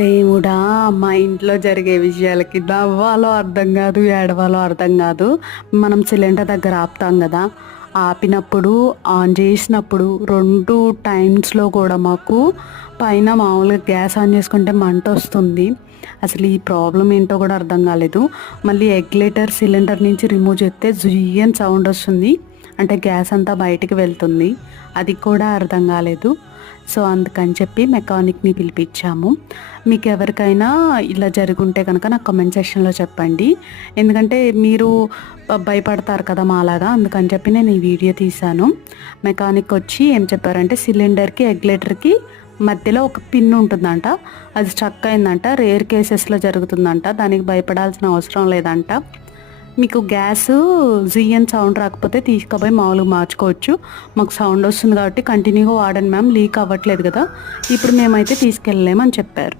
దేవుడా! మా ఇంట్లో జరిగే విషయాలకి నవ్వాలో అర్థం కాదు, ఏడవాలో అర్థం కాదు. మనం సిలిండర్ దగ్గర ఆపుతాం కదా! ఆపినప్పుడు, ఆన్ చేసినప్పుడు 2 టైమ్స్‌లో కూడా మాకు పైన మామూలుగా గ్యాస్ ఆన్ చేసుకుంటే మంటొస్తుంది. అసలు ఈ ప్రాబ్లమ్ ఏంటో కూడా అర్థం కాలేదు. మళ్ళీ ఎగ్లేటర్ సిలిండర్ నుంచి రిమూవ్ చేస్తే జుయ్యి అని సౌండ్ వస్తుంది. అంటే గ్యాస్ అంతా బయటికి వెళ్తుంది. అది కూడా అర్థం కాలేదు. సో అందుకని చెప్పి మెకానిక్‌ని పిలిపించాము. మీకు ఎవరికైనా ఇలా జరుగుంటే కనుక నాకు కామెంట్ సెక్షన్‌లో చెప్పండి. ఎందుకంటే మీరు భయపడతారు కదా మాలాగా, అందుకని చెప్పి నేను ఈ వీడియో తీశాను. మెకానిక్ వచ్చి ఏం చెప్పారంటే సిలిండర్‌కి, ఎగ్లేటర్‌కి మధ్యలో ఒక పిన్ ఉంటుందంట. అది స్ట్రక్ అయిందంట. రేర్ కేసెస్‌లో జరుగుతుందంట. దానికి భయపడాల్సిన అవసరం లేదంట. మీకు గ్యాసు జియ్యని సౌండ్ రాకపోతే తీసుకుపోయి మామూలుగా మార్చుకోవచ్చు. మాకు సౌండ్ వస్తుంది కాబట్టి కంటిన్యూగా వాడండి మ్యామ్, లీక్ అవ్వట్లేదు కదా, ఇప్పుడు మేమైతే తీసుకెళ్ళలేమని చెప్పారు.